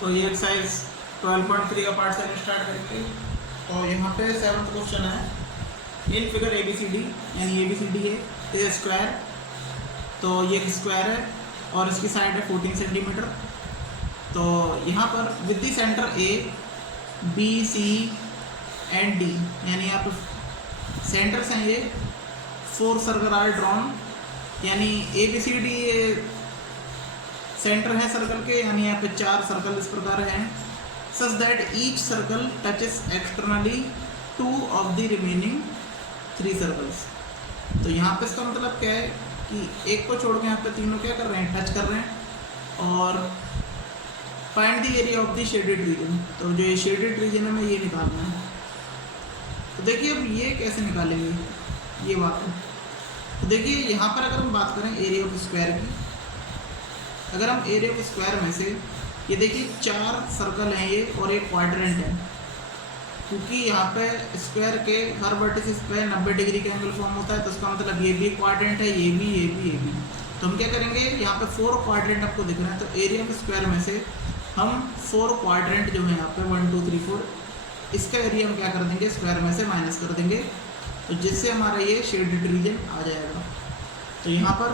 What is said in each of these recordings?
तो ये एक्सरसाइज 12.3 का पार्ट से स्टार्ट करेंगे। तो यहाँ पे 7th क्वेश्चन है। इन फिगर ABCD यानी ABCD है स्क्वायर, तो ये स्क्वायर है और इसकी साइड है 14 सेंटीमीटर। तो यहाँ पर with the centre A B C and D यानी यहाँ पर सेंटर्स हैं, ये 4 सर्कल आर ड्रॉन, यानी ABCD ये सेंटर है सर्कल के, यानी यहाँ पे 4 सर्कल इस प्रकार हैं। Such that each circle touches externally 2 of the remaining 3 circles. तो यहाँ पे इसका मतलब क्या है कि एक को छोड़ के यहाँ पे तीनों क्या कर रहे हैं, टच कर रहे हैं। और find the area of the shaded region, तो जो ये शेडेड रीजन है मैं ये निकालना है। तो देखिए अब ये कैसे निकालेंगे, ये बात है। तो देखिए यहाँ पर अगर हम बात करें एरिया ऑफ स्क्वायर की, अगर हम एरिया ऑफ स्क्वायर में से ये देखिए 4 सर्कल हैं ये और एक क्वाड्रेंट है, क्योंकि यहाँ पे स्क्वायर के हर वर्टिसेस पे 90 डिग्री का एंगल फॉर्म होता है, तो इसका मतलब ये भी क्वाड्रेंट है, ये भी। तो हम क्या करेंगे, यहाँ पे 4 क्वाड्रेंट आपको दिख रहे हैं, तो एरिया ऑफ स्क्वायर में से हम 4 क्वाड्रेंट जो है यहाँ पे 1 2 3 4, इसका एरिया हम क्या कर देंगे, स्क्वायर में से माइनस कर देंगे, तो जिससे हमारा ये शेडेड रीजन आ जाएगा। तो यहाँ पर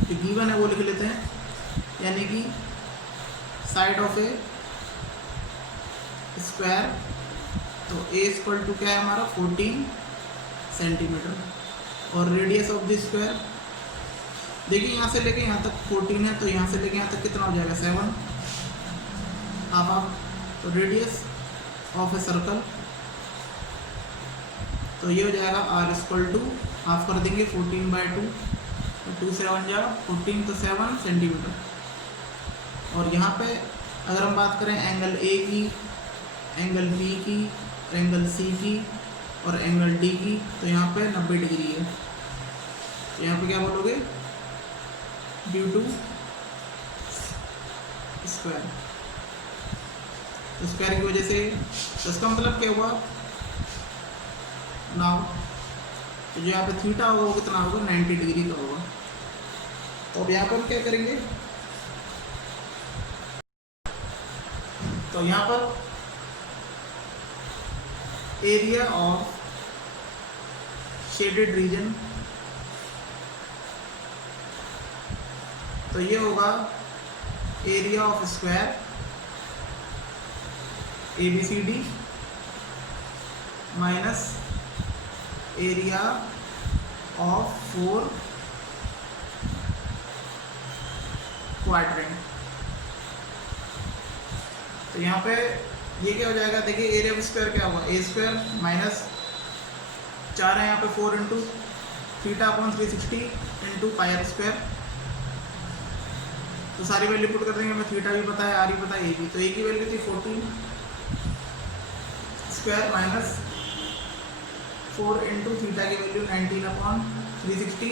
जो गिवन है वो लिख लेते हैं, यानी कि साइड ऑफ ए स्क्वायर, तो ए इक्वल टू क्या है हमारा 14 सेंटीमीटर, और रेडियस ऑफ द स्क्वायर देखिए यहाँ से लेके यहाँ तक 14 है, तो यहाँ से लेके यहाँ तक कितना हो जाएगा 7 हाफ। तो रेडियस ऑफ ए सर्कल, तो ये हो जाएगा आर इक्वल टू हाफ कर देंगे 14/2, तो 2 7 जा 14, तो 7 सेंटीमीटर। और यहाँ पे अगर हम बात करें एंगल ए की, एंगल बी की, एंगल सी की और एंगल डी की, तो यहाँ पे 90 डिग्री है। तो यहाँ पे क्या बोलोगे, ड्यू टू स्क्वायर, तो स्क्वायर की वजह से, तो इसका मतलब क्या हुआ नाउ, तो जो यहाँ पे थीटा होगा वो कितना होगा 90 डिग्री का होगा। तो अब यहाँ पर क्या करेंगे, तो यहाँ पर एरिया ऑफ शेडेड रीजन, तो ये होगा area of square ABCD minus area of 4 quadrant. तो यहाँ पे ये क्या हो जाएगा, देखिए एरिया ऑफ स्क्वायर क्या होगा, ए स्क्वायर माइनस 4 है यहाँ पे 4 into θ/360 into pi r square. तो सारी वैल्यू पुट कर देंगे, हमें थीटा भी पता है, आर भी पता है, ए भी। तो ए की वैल्यू थी 14 स्क्वायर माइनस 4 इंटू थीटा की वैल्यू 19/360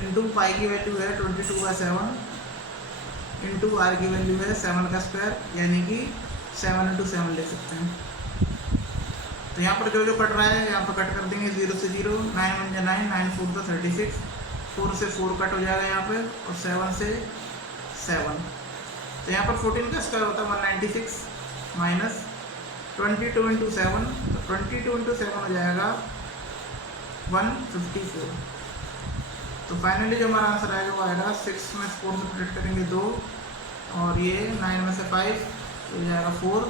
इंटू पाई की वैल्यू है 22/7 इंटू आर की वैल्यू है 7 का स्क्वायर, यानी कि 7 इंटू 7 ले सकते हैं। तो यहाँ पर जो जो कट रहा है यहाँ पर कट कर देंगे, 0 से 0, 9 1 जा 9, 9 4 तो 36, 4 से 4 कट हो जाएगा यहाँ पे, और 7 से 7। तो यहाँ पर 14 का स्क्वायर होता है 196 माइनस 22 इंटू 7, तो 22 इंटू 7 हो जाएगा 154। तो फाइनली जो हमारा आंसर आएगा वो आएगा 6 में 4 सब्ट्रैक्ट करेंगे 2, और ये 9 में से 5 तो हो जाएगा 4,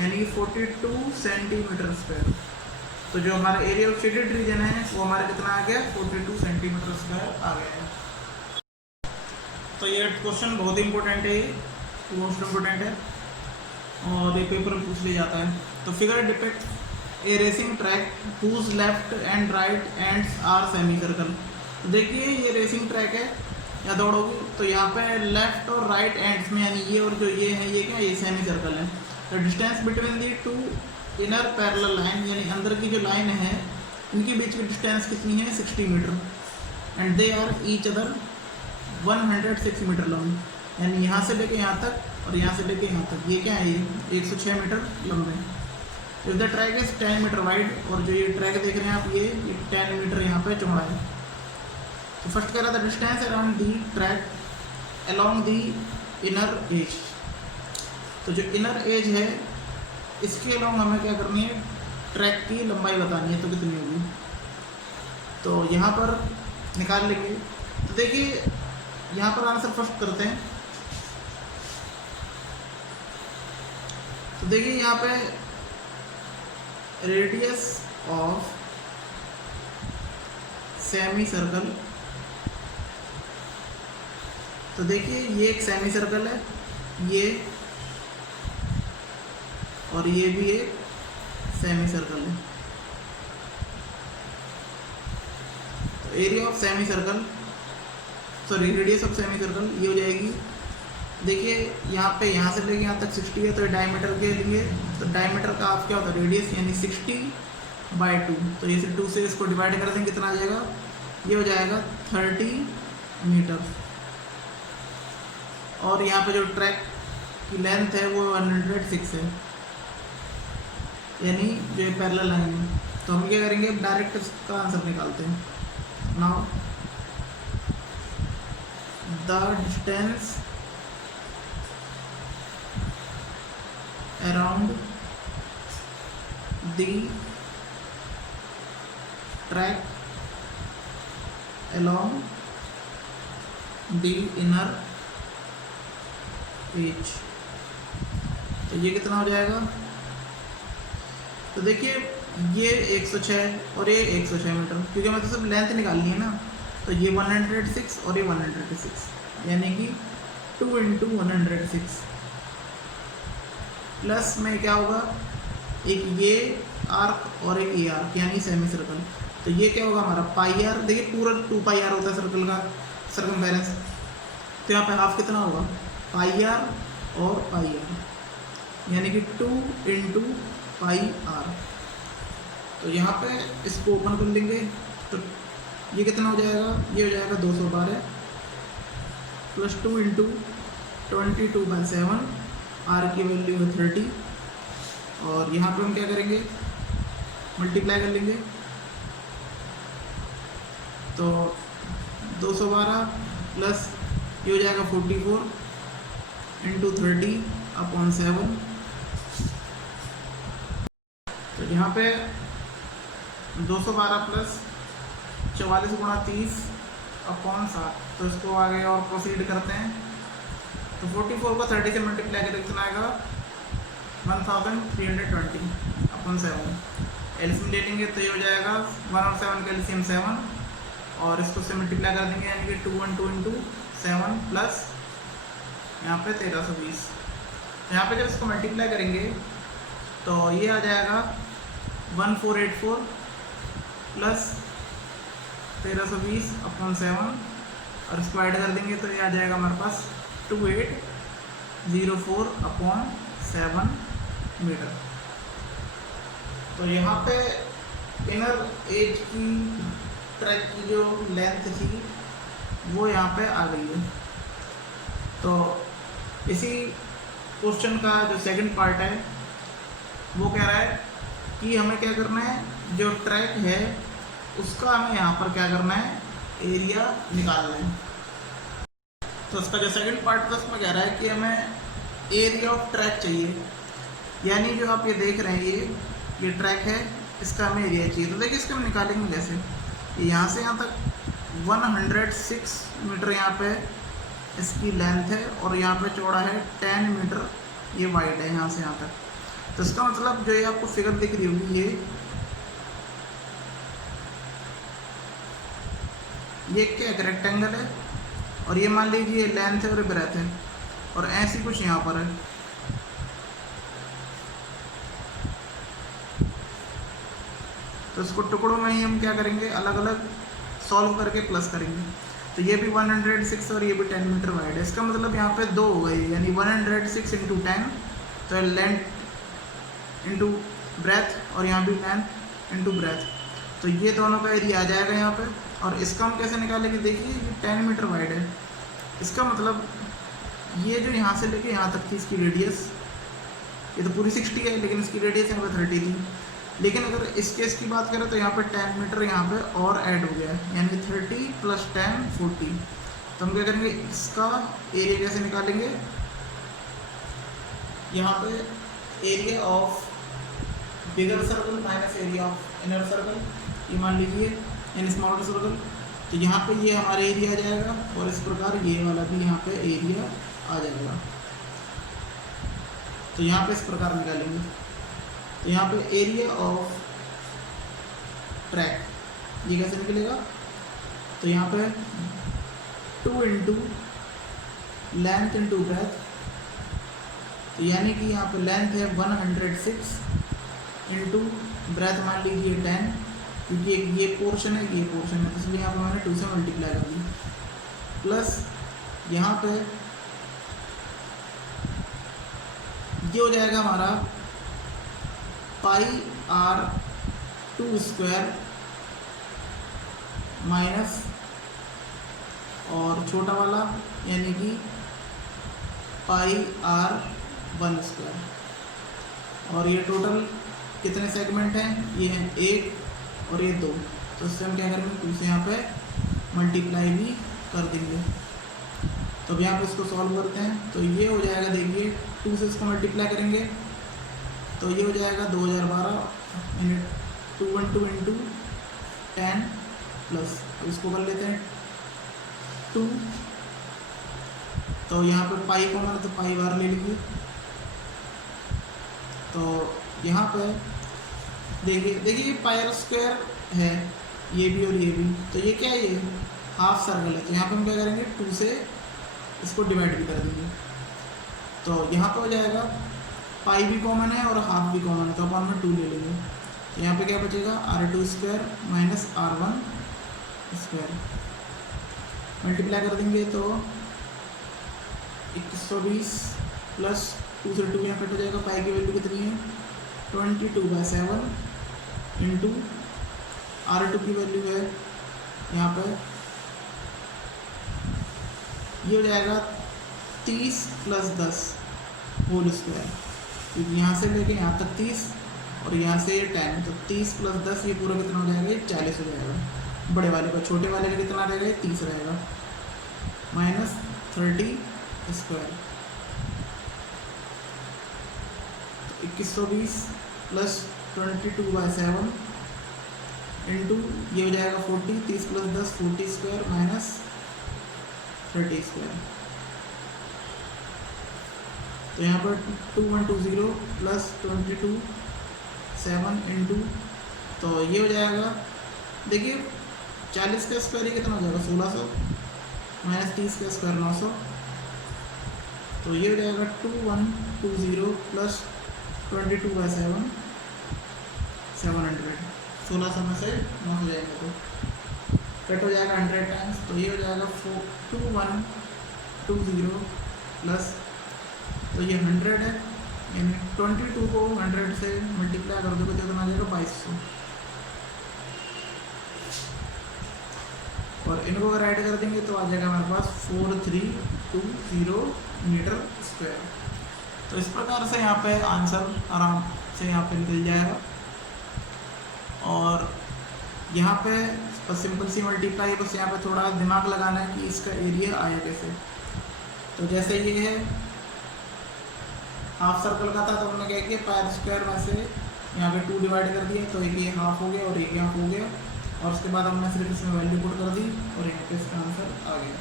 यानी कि 42 सेंटीमीटर स्क्वायर। तो जो हमारा एरिया ऑफ शेडेड रीजन है वो हमारा कितना आ गया, 42 सेंटीमीटर स्क्वायर आ गया है। तो ये क्वेश्चन बहुत इंपॉर्टेंट है, मोस्ट इम्पोर्टेंट है, और ये पेपर में पूछ लिया जाता है। तो figure depict a racing track whose left and right ends are semi circle. तो देखिए ये रेसिंग ट्रैक है या दौड़ोगी, तो यहाँ पे लेफ्ट और राइट एंड्स में, यानी ये और जो ये है ये क्या, ये सेमी सर्कल है। तो distance between the 2 inner parallel line, यानी अंदर की जो लाइन है इनके बीच की डिस्टेंस कितनी है 60 metre, and they are each other 106 metre long, यानी यहाँ से लेके यहाँ तक और यहाँ से लेके यहाँ तक, ये क्या है, ये 106 मीटर लंबे। If the track is 10 metre wide, और जो ये ट्रैक देख रहे हैं आप ये 10 मीटर यहाँ पे चौड़ा है। तो फर्स्ट कह रहा था distance around the track along the inner edge। तो जो इनर एज है इसके अलॉन्ग हमें क्या करनी है, ट्रैक की लंबाई बतानी है, तो कितनी होगी। तो यहाँ पर निकाल लेंगे। तो देखिए यहाँ पर आंसर फर्स्ट करते हैं। तो देखिए यहाँ पे रेडियस ऑफ सेमी सर्कल, तो देखिए ये एक सेमी सर्कल है, ये और ये भी एक सेमी सर्कल है। तो area of semi circle, sorry radius of semi circle ये हो जाएगी। देखिए यहाँ पे यहाँ से लेके यहाँ तक 60 है, तो डायमीटर के लिए तो डायमीटर का आप क्या होता है रेडियस, यानी 60/2। तो ये 2 से इसको डिवाइड कर देंगे, कितना आ जाएगा, ये हो जाएगा 30 मीटर। और यहाँ पे जो ट्रैक की लेंथ है वो 106 है, यानी जो पैरेलल लाइन है। तो हम क्या करेंगे, अब डायरेक्ट इसका आंसर निकालते हैं। Now the distance around the track along the inner edge, तो ये कितना हो जाएगा। तो देखिए ये 106 और ये 106 मीटर, क्योंकि हमें तो सिर्फ लेंथ निकालनी है ना। तो ये 106 और ये 106, यानी कि 2 × 106 प्लस में क्या होगा, एक ये आर्क और एक ये आर्क, यानी सेमी सर्कल। तो ये क्या होगा हमारा पाई आर। देखिए पूरा 2πr होता है सर्कल का सर्कमफेरेंस। तो यहाँ पे हाफ कितना होगा, पाई आर और पाई आर, यानी कि 2 × πr। तो यहाँ पे इसको ओपन कर लेंगे, तो ये कितना हो जाएगा, ये हो जाएगा 212 प्लस 2 × 22/7, आर की वैल्यू है 30। और यहाँ पे हम क्या करेंगे, मल्टीप्लाई कर लेंगे। तो 212 प्लस ये हो जाएगा 44 × 30/7। तो यहाँ पे 212 प्लस 44 × 30/7, तो इसको आगे और प्रोसीड करते हैं। तो 44 को 30 से मल्टीप्लाई करके कितना आएगा, 1320/7। एलसीएम ले लेंगे तो ये हो जाएगा 1 और 7 का एलसीएम 7, और इसको से मल्टीप्लाई कर देंगे, यानी कि 212 × 7 प्लस यहाँ पे 1320। तो यहाँ पे जब इसको मल्टीप्लाई करेंगे तो ये आ जाएगा 1484 प्लस 1320/7, और इसको ऐड कर देंगे तो ये आ जाएगा हमारे पास 2804/7 मीटर। तो यहाँ पे इनर एज की ट्रैक की जो लेंथ थी वो यहाँ पे आ गई है। तो इसी क्वेश्चन का जो सेकंड पार्ट है वो कह रहा है कि हमें क्या करना है, जो ट्रैक है उसका हमें यहाँ पर क्या करना है, एरिया निकालना है। तो उसका जो सेकंड पार्ट था उसमें कह रहा है कि हमें एरिया ऑफ ट्रैक चाहिए, यानी जो आप ये देख रहे हैं ये ट्रैक है, इसका हमें एरिया चाहिए। तो देखिए इसको हम निकालेंगे कैसे, यहाँ से यहाँ तक 106 मीटर यहाँ पे इसकी लेंथ है, और यहाँ पे चौड़ा है 10 मीटर, ये वाइड है यहाँ से यहाँ तक। तो इसका मतलब जो ये आपको फिगर दिख रही होगी, ये क्या है, रेक्टेंगल है, और ये मान लीजिए लेंथ है और ब्रेथ है, और ऐसी कुछ यहाँ पर है। तो इसको टुकड़ों में ही हम क्या करेंगे, अलग अलग सॉल्व करके प्लस करेंगे। तो ये भी 106 और ये भी 10 मीटर वाइड है। इसका मतलब यहाँ पे 2 हो गए, यानी 106 × 10, तो लेंथ इंटू ब्रेथ, और यहाँ भी लेंथ इंटू ब्रेथ। तो ये दोनों का एरिया आ जाएगा यहाँ पे। और इसका हम कैसे निकालेंगे, देखिए ये 10 मीटर वाइड है, इसका मतलब ये जो यहाँ से लेके यहाँ तक थी इसकी रेडियस, ये तो पूरी 60 है, लेकिन इसकी रेडियस यहाँ पे 30 थी। लेकिन अगर इस केस की बात करें तो यहाँ पे 10 मीटर यहाँ पे और ऐड हो गया है, यानी 30 + 10 40, तो हम क्या करेंगे, इसका एरिया कैसे निकालेंगे, यहाँ पे area of bigger circle minus area of inner circle, ये मान लीजिए इन स्मॉलर सर्कल, तो यहाँ पे ये हमारा एरिया आ जाएगा और इस प्रकार ये वाला भी यहाँ पे एरिया आ जाएगा। तो यहाँ पे इस प्रकार निकालेंगे, तो यहाँ पे एरिया ऑफ ट्रैक ये कैसे निकलेगा, तो यहाँ पे 2 इंटू लेंथ इंटू ब्रेथ, तो यानी कि यहाँ पे लेंथ है 106 इंटू ब्रेथ मान लीजिए 10, क्योंकि ये पोर्शन है ये पोर्शन है, इसलिए यहाँ पे मैंने 2 से मल्टीप्लाई कर दी, प्लस यहाँ पे ये हो जाएगा हमारा पाई r2 स्क्वायर माइनस और छोटा वाला यानी कि पाई r1 स्क्वायर, और ये टोटल कितने सेगमेंट हैं, ये हैं 1 और ये 2, तो इससे हम क्या करेंगे 2 से यहाँ पे मल्टीप्लाई भी कर देंगे। तो अब यहाँ पे इसको सॉल्व करते हैं, तो ये हो जाएगा, देखिए 2 से इसको मल्टीप्लाई करेंगे तो ये हो जाएगा 2012 मिनट 212 इंटू 10 प्लस, अब इसको कर लेते हैं 2, तो यहाँ पे पाई कॉमन है तो पाई बार ले लीजिए, तो यहाँ पे देखिए पाई आर स्क्वायर है ये भी और ये भी, तो ये क्या है, ये हाफ सर्कल है, तो यहाँ पे हम क्या करेंगे 2 से इसको डिवाइड भी कर देंगे, तो यहाँ पे हो जाएगा पाई भी कॉमन है और हाफ भी कॉमन है, तो अपन में 2 ले लेंगे, तो यहाँ पे क्या बचेगा r2 square minus r1 square, multiply कर देंगे तो 2120 प्लस 2 से 2 यहाँ कट हो जाएगा, पाई की वैल्यू कितनी है 22/7 इंटू r2 की वैल्यू है यहाँ पर ये हो जाएगा 30 प्लस 10 होल स्क्वायर, क्योंकि यहाँ से लेके यहाँ तक 30 और यहाँ से ये 10, तो 30 प्लस 10 ये पूरा कितना हो जाएगा, ये 40 हो जाएगा बड़े वाले का, छोटे वाले का कितना रहेगा, ये 30 रहेगा, माइनस 30 स्क्वायर, 2120 प्लस 22/7 इंटू ये हो जाएगा 40, 30 प्लस 10 40 स्क्वायर माइनस 30 स्क्वायर, तो यहाँ पर 2120 प्लस 22/7 इंटू, तो ये हो जाएगा, देखिए 40 का स्क्वायर ये कितना हो जाएगा 1600 माइनस 30 का स्क्वायर 900, तो ये हो जाएगा 2120 प्लस 22/7 700, 1600 में से 900 जाएंगे तो कट हो जाएगा 100 टाइम्स, तो ये हो जाएगा 2120 प्लस, तो ये 100 है, यानी 22 को 100 से मल्टीप्लाई कर दोगे तो कितना आ जाएगा 2200, और इनको अगर ऐड कर देंगे तो आ जाएगा हमारे पास 4320 मीटर स्क्वायर। तो इस प्रकार से यहाँ पे आंसर आराम से यहाँ पे निकल जाएगा, और यहाँ पे बस सिंपल सी मल्टीप्लाई, बस यहाँ पे थोड़ा दिमाग लगाना है कि इसका एरिया आया कैसे। तो जैसे ये है हाफ सर्कल का था, तो हमने क्या किया पाई स्क्वायर में से यहाँ पे 2 डिवाइड कर दिया, तो एक ये हाफ हो गया और एक हाफ हो गया, और उसके बाद हमने सिर्फ इसमें वैल्यू पुट कर दी और यहाँ पे इसका आंसर आ गया।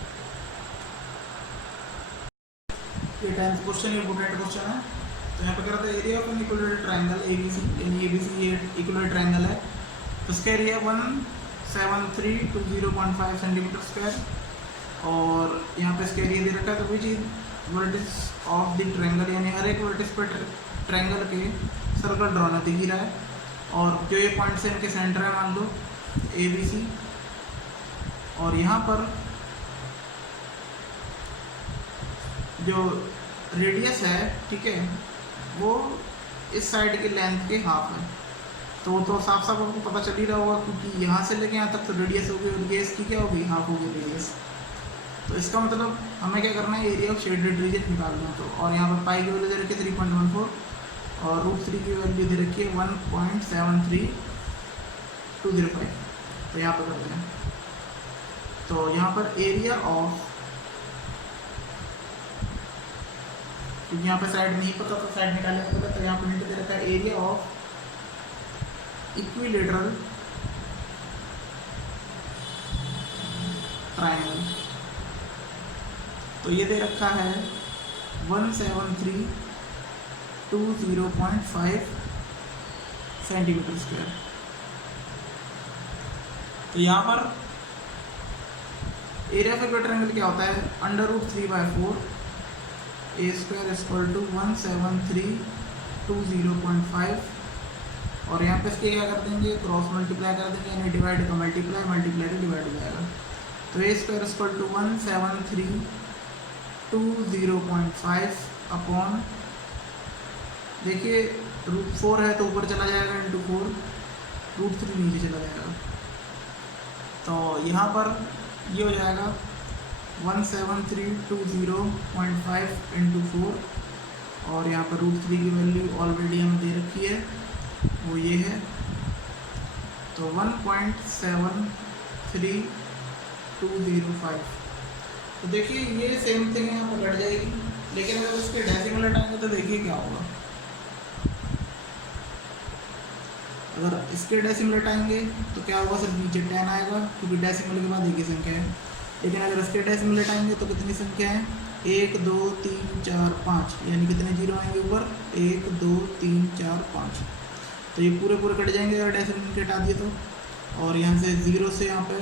ये 10th क्वेश्चन इंपोर्टेंट क्वेश्चन है। तो यहाँ पे कह रहा था area of an equilateral triangle ABC, यानी ABC ये इक्विलेटरल ट्रायंगल है, तो इसका एरिया 17320.5 सेंटीमीटर स्क्वायर, और यहाँ पे इसका एरिया दे रखा है, तो which is vertex of the triangle, यानी हर एक वर्टिस पर ट्रायंगल के सर्कल ड्रॉना दिख ही रहा है, और जो ये पॉइंट से इनके सेंटर है मान लो ABC, और यहाँ पर जो रेडियस है ठीक है वो इस साइड की लेंथ के हाफ है, तो साफ साफ आपको पता चल ही रहा होगा, क्योंकि यहाँ से लेके यहाँ तक तो रेडियस होगी और ये इसकी क्या होगी हाफ होगी रेडियस। तो इसका मतलब हमें क्या करना है, एरिया ऑफ शेडेड रीजन निकालना है। तो और यहाँ पर पाई की वैल्यू दे रखी है 3.14 और √3 की वैल्यू दे रखी है 1.73205। तो यहाँ पर करते हैं, तो यहाँ पर एरिया ऑफ क्योंकि यहाँ पे साइड नहीं पता तो साइड निकालने को पता, तो यहाँ पे हिंट दे रखा है एरिया ऑफ इक्विलेटरल ट्रायंगल। तो ये दे रखा है 17320.5 सेंटीमीटर स्क्वायर। तो यहाँ पर एरिया ऑफ इक्विलेटरल ट्रायंगल क्या होता है, √3/4 ए स्क्वायर इक्वल टू 17320.5, और यहाँ पे इसके क्या कर देंगे, क्रॉस मल्टीप्लाई कर देंगे, यानी डिवाइड का मल्टीप्लाई, मल्टीप्लाई का डिवाइड हो जाएगा। तो ए स्क्वायर इक्वल टू 17320.5 अपॉन, देखिए √4 है तो ऊपर चला जाएगा इंटू 4, √3 नीचे चला जाएगा। तो यहाँ पर ये हो जाएगा 17320.5 इंटू 4, और यहाँ पर √3 की वैल्यू ऑलरेडी हमें दे रखी है, वो ये है। तो 1.73205। तो देखिए ये सेम थिंग यहाँ पर घट जाएगी, लेकिन अगर उसके डेसिमल हटाएंगे तो देखिए क्या होगा। अगर इसके डेसिमल हटाएंगे तो क्या होगा, सिर्फ नीचे 10 आएगा, क्योंकि डेसिमल के बाद एक ही संख्या है। लेकिन अगर इसके डेसिमल हटाएंगे तो कितनी संख्या है, 1 2 3 4 5, यानी कितने जीरो आएंगे ऊपर, 1 2 3 4 5। तो ये पूरे पूरे कट जाएंगे अगर डेसिमल के हटा दिए तो, और यहाँ से 0 से यहाँ पे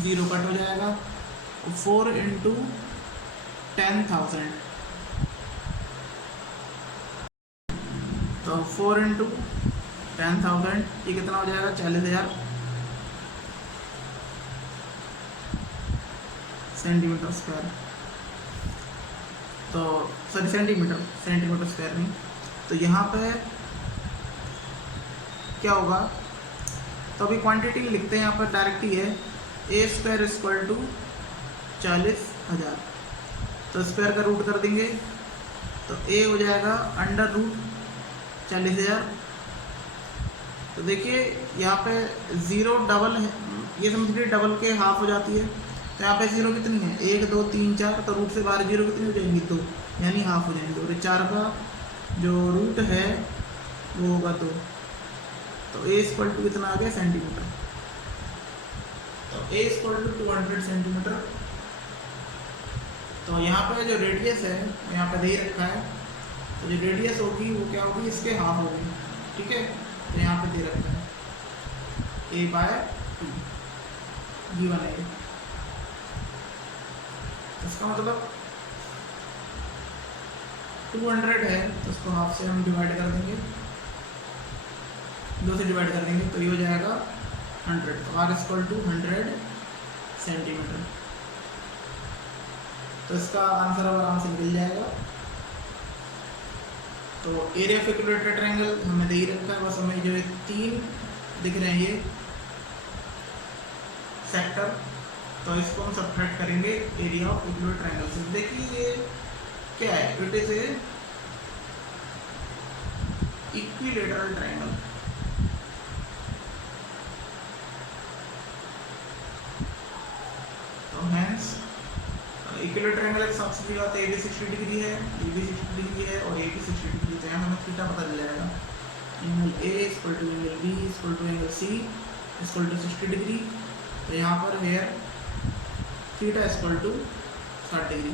0 कट हो जाएगा। 4 इंटू 10,000, तो 4 इंटू 10,000 ये कितना हो जाएगा, 40,000 सेंटीमीटर स्क्वायर। तो सॉरी सेंटीमीटर स्क्वायर नहीं। तो यहाँ पे क्या होगा, तो अभी क्वांटिटी लिखते हैं यहाँ पर, डायरेक्ट ही है, ए स्क्वायर इक्वल टू 40,000। तो स्क्वायर का रूट कर देंगे तो ए हो जाएगा √40,000। तो देखिए यहाँ पे 0 डबल है, ये समझिए डबल के हाफ हो जाती है। तो यहाँ पे 0 कितनी है, 1 2 3 4, तो रूट से बाहर 0 कितनी हो जाएंगी, 2, यानी हाफ हो जाएंगे। और 4 का जो रूट है वो होगा 2। तो ए इक्वल टू कितना आ गया, सेंटीमीटर। तो ए इक्वल टू 200 सेंटीमीटर। तो यहाँ पे जो रेडियस है यहाँ पे दे रखा है, तो जो रेडियस होगी वो क्या होगी, इसके हाफ होगी, ठीक है। तो यहाँ पे दे रखा है a/2 गिवन है। इसका मतलब 200 है, तो उसको हाफ से हम डिवाइड कर देंगे, 2 से डिवाइड कर देंगे, तो ये हो जाएगा 100। तो r इक्वल टू 100 सेंटीमीटर। तो इसका आंसर अब आराम से मिल जाएगा। तो एरिया ऑफ इक्विलेटरल ट्रायंगल हमें दे ही रखा है, बस हमें जो 3 दिख रहे हैं ये सेक्टर, तो इसको हम सब्ट्रैक्ट करेंगे एरिया ऑफ इक्विलेटरल ट्रायंगल से। देखिए ये क्या है, it is a equilateral triangle. तो हेंस इक्विलेटरल ट्रायंगल एक सबसे सीधी बात है, AB 60 डिग्री है, AB 60 डिग्री है और AB 60 डिग्री। तो यहाँ हमें थीटा पता चल जाएगा, angle A equal to angle B equal to angle C equal to 60 degree. तो यहाँ पर here theta equal to 60 degree.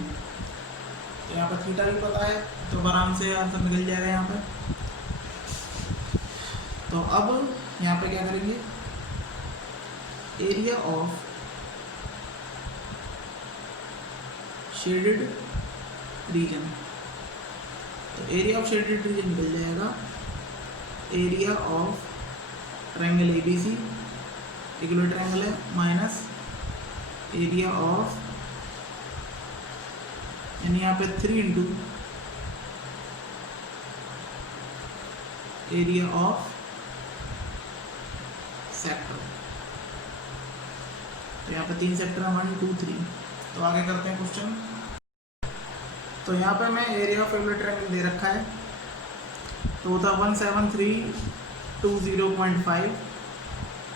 तो यहाँ पर थीटा भी पता है, तो आराम से आंसर निकल जाएगा यहाँ पर। तो अब यहाँ पे क्या करेंगे, एरिया ऑफ शेडेड रीजन। तो एरिया ऑफ शेडेड रीजन मिल जाएगा area of triangle ABC, equilateral triangle है, माइनस एरिया ऑफ, यानी यहाँ पे 3 इंटू एरिया ऑफ सेक्टर। तो यहाँ पे 3 सेक्टर है, 1 2 3। तो आगे करते हैं क्वेश्चन। तो यहाँ पे मैं एरिया ऑफ इक्विलेटरल ट्रायंगल दे रखा है, तो वो था 17320.5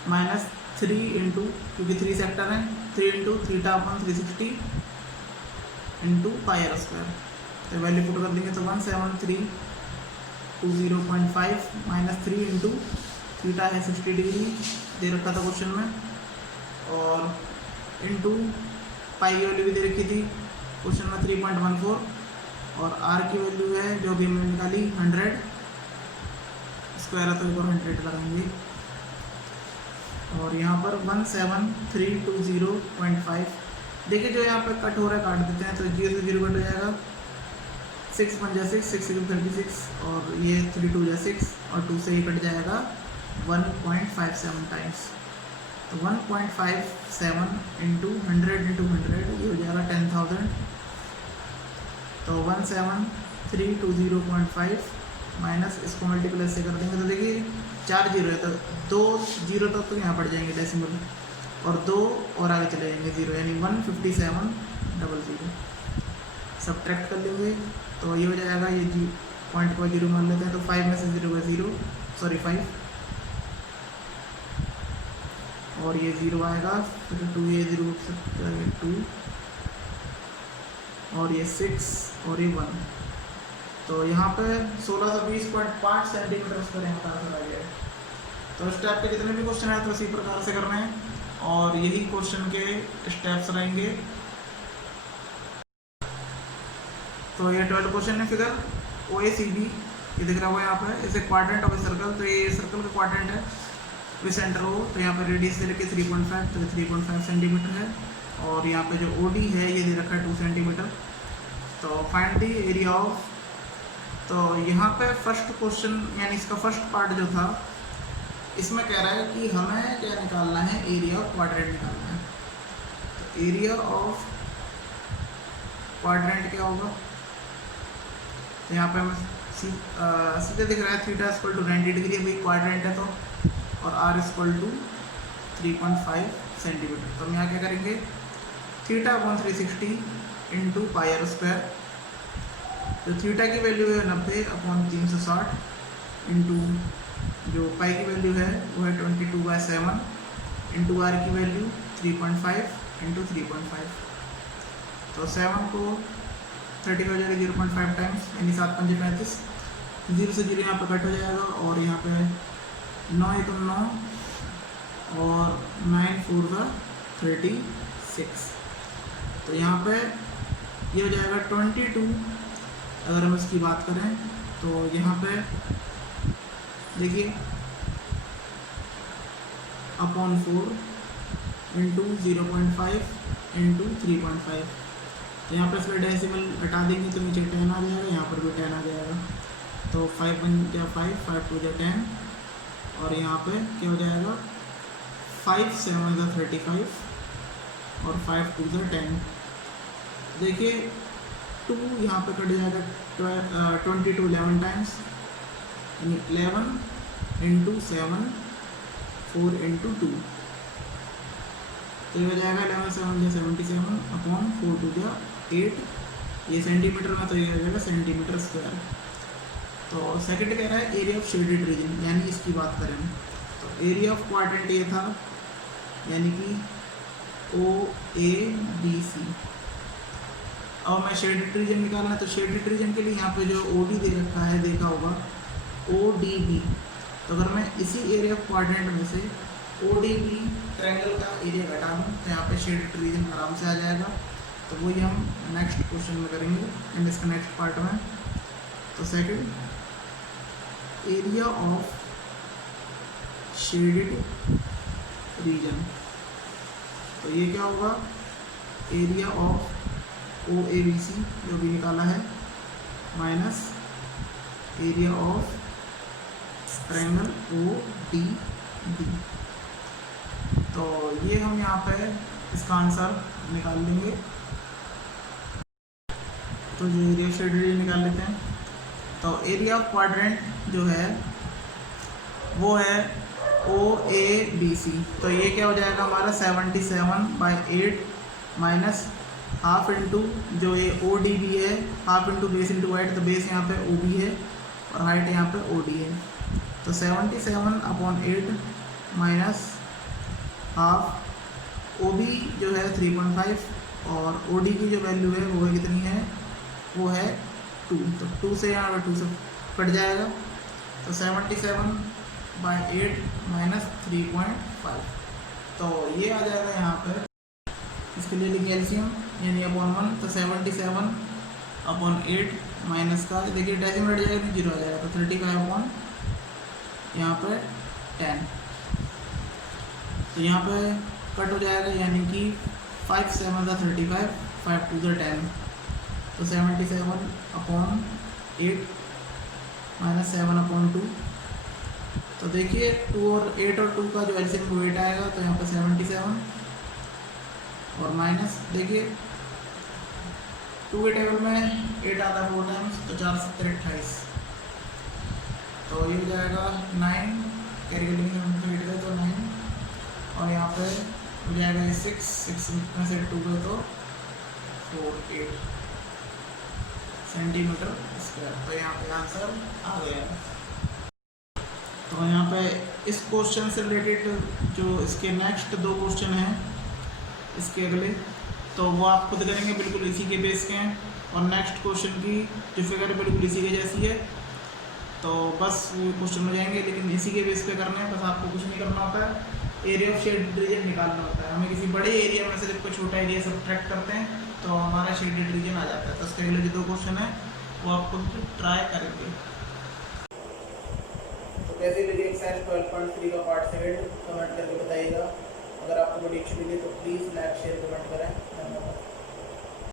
माइनस 3 इंटू, क्योंकि 3 सेक्टर हैं, 3 इंटू थीटा अपॉन 360 इंटू पाई r स्क्वायर। तो वैल्यू पुट कर देंगे तो 17320.5 माइनस 3 इंटू थीटा है 60 डिग्री दे रखा था क्वेश्चन में, और इंटू पाई की वैल्यू भी दे रखी थी क्वेश्चन में 3.14, और आर की वैल्यू है जो भी हमने निकाली 100, स्क्वायर है तो एक और 100 लगाएंगे, और यहाँ पर 17320.5। देखिए जो यहाँ पर कट हो रहा है काट देते हैं, तो 0 से 0 कट हो जाएगा, 6 1 जा 6, 6 36, और ये 3 2 जा 6, और 2 से ये कट जाएगा 1.57 टाइम्स। तो 1.57 इंटू 100 इंटू 100 ये हो जाएगा 10,000। तो 17320.5 माइनस इसको मल्टीप्लाई से कर देंगे तो देखिए 4 जीरो है, तो 2 जीरो तक तो यहाँ पड़ जाएंगे डेसिमल, और 2 और आगे चले जाएंगे 0, यानी 15700। सब्ट्रैक्ट कर लेंगे तो ये हो जाएगा, ये पॉइंट को 0 मान लेते हैं, तो 5 में से 0 का 0, सॉरी 5, और ये 0 आएगा, फिर 2 ये 0 2, और ये 6, और ये 1। तो यहाँ पे 1620.5 सेंटीमीटर स्क्वायर यहाँ पर आंसर आ गया है। तो इस टाइप के जितने भी क्वेश्चन आए तो इसी प्रकार से करना है, और यही क्वेश्चन के स्टेप्स रहेंगे। तो ये 12 क्वेश्चन है। फिगर OACB ये दिख रहा हुआ है यहाँ पर, इसे क्वाड्रेंट ऑफ ए सर्कल, तो ये सर्कल का क्वाड्रेंट है विद सेंटर O, तो यहाँ पर रेडियस दे रखी है 3.5, तो 3.5 सेंटीमीटर है, और यहाँ पे जो OD है ये दे रखा है 2 सेंटीमीटर। तो फाइंड द एरिया ऑफ, तो यहाँ पे फर्स्ट क्वेश्चन यानी इसका फर्स्ट पार्ट जो था इसमें कह रहा है कि हमें क्या निकालना है, एरिया ऑफ क्वाड्रेंट निकालना है। तो एरिया ऑफ क्वाड्रेंट क्या होगा, तो यहाँ पे हमें सीधे दिख रहा है थीटा इक्वल टू 90 डिग्री, अभी क्वाड्रेंट है तो, और आर इक्वल टू 3.5 सेंटीमीटर। तो हम यहाँ क्या करेंगे, theta upon 360 into pi r square, तो थीटा की वैल्यू है 90 अपॉन 360 इंटू जो पाई की वैल्यू है वो है 22/7 इंटू आर की वैल्यू 3.5 इंटू 3.5। तो 7 को 30 हो जाएगा 0.5 टाइम्स, यानी 7 5 35, 0 से 0 यहाँ पर कट हो जाएगा, और यहाँ पे 9 1 9, और 9 4 36। तो यहाँ पे ये हो जाएगा 22। अगर हम इसकी बात करें तो यहाँ पे देखिए अपॉन 4 इंटू 0.5 इंटू 3.5, तो यहाँ पे फिर डेसिमल हटा देंगे तो नीचे 10 आ जाएगा, यहाँ पर भी 10 आ जाएगा। तो 5 1 जा 5, 5 2 जा 10, और यहाँ पे क्या हो जाएगा 5 7 जा 35, और 5 2 जा 10। देखिए 2 यहाँ पे कट जाएगा 22 11 टाइम्स, यानी 11 इंटू 7 4 इंटू 2, तो ये हो जाएगा 11 7 जा 77 अपॉन 4 2 जा 8, ये सेंटीमीटर में, तो ये हो जाएगा सेंटीमीटर स्क्वायर। तो सेकंड कह रहा है एरिया ऑफ शेडेड रीजन, यानी इसकी बात करें तो एरिया ऑफ क्वाड्रेंट ये था, यानी कि OABC। और मैं शेडेड रीजन निकालना है, तो शेडेड रीजन के लिए यहाँ पे जो OD दे रखा है, देखा होगा ODB, तो अगर मैं इसी एरिया ऑफ क्वाड्रेंट में से ODB ट्रायंगल का एरिया घटा दूँ तो यहाँ पे शेडेड रीजन आराम से आ जाएगा। तो वही हम नेक्स्ट क्वेश्चन में करेंगे एंड इसका नेक्स्ट पार्ट में। तो second, area of shaded region, तो ये क्या होगा, एरिया ऑफ OABC जो भी निकाला है minus area of triangle ODB। तो ये हम यहाँ पे इसका आंसर निकाल लेंगे। तो जो एरिया ऑफ शेडेड रीजन निकाल लेते हैं, तो एरिया ऑफ क्वाड्रेंट जो है वो है OABC। तो ये क्या हो जाएगा हमारा 77/8 माइनस हाफ इंटू जो ये ODB है, half into base into height, तो बेस यहाँ पे OB है और हाइट यहाँ पे OD है। तो 77/8 माइनस हाफ, OB जो है 3.5 और OD की जो वैल्यू है वो कितनी है, वो है 2, तो 2 से यहाँ पर 2 से कट जाएगा, तो 77/8 माइनस 3.5, तो ये आ जाएगा यहाँ पर। इसके लिए लिखेंगे एलसीएम यानी अपॉन 1, तो 77/8 माइनस का देखिए डेसिमल हट जाएगा तो 0 आ जाएगा, तो 35 यहाँ पर 10, तो यहाँ पे कट हो जाएगा यानी कि 5 7 35, 5 2 10, तो 77/8 माइनस 7/2, तो देखिए 2 और 8 और 2 का जो एलसीएम को 8 आएगा, तो यहाँ पर 77 और माइनस देखिए 2 के टेबल में 8 आता है 4 टाइम्स, तो 4 7 28, तो ये हो जाएगा 9 कैरी करेंगे तो 9, और यहाँ पे हो जाएगा 6 में से 2 गए तो 48 सेंटीमीटर स्क्वायर, तो यहाँ पे आंसर आ गया। तो यहाँ पे इस क्वेश्चन से रिलेटेड जो इसके नेक्स्ट 2 क्वेश्चन हैं इसके अगले, तो वो आप खुद करेंगे, बिल्कुल इसी के बेस के हैं, और नेक्स्ट क्वेश्चन की जो फिगर है बिल्कुल इसी के जैसी है, तो बस वो क्वेश्चन हो जाएंगे, लेकिन इसी के बेस पे करना है, बस आपको कुछ नहीं करना होता है, एरिया ऑफ शेडेड रीजन निकालना होता है। हमें किसी बड़े एरिया में से जब कोई छोटा एरिया सब्ट्रैक्ट करते हैं तो हमारा शेडेड रीजन आ जाता है, तो उसके अगले जो 2 क्वेश्चन है वो आपको ट्राई करेंगे। तो कैसे लगे एक्सरसाइज 12.3 का पार्ट 7 कमेंट करके बताइएगा। अगर आपको वीडियो अच्छी लगी तो प्लीज़ लाइक शेयर कमेंट करें।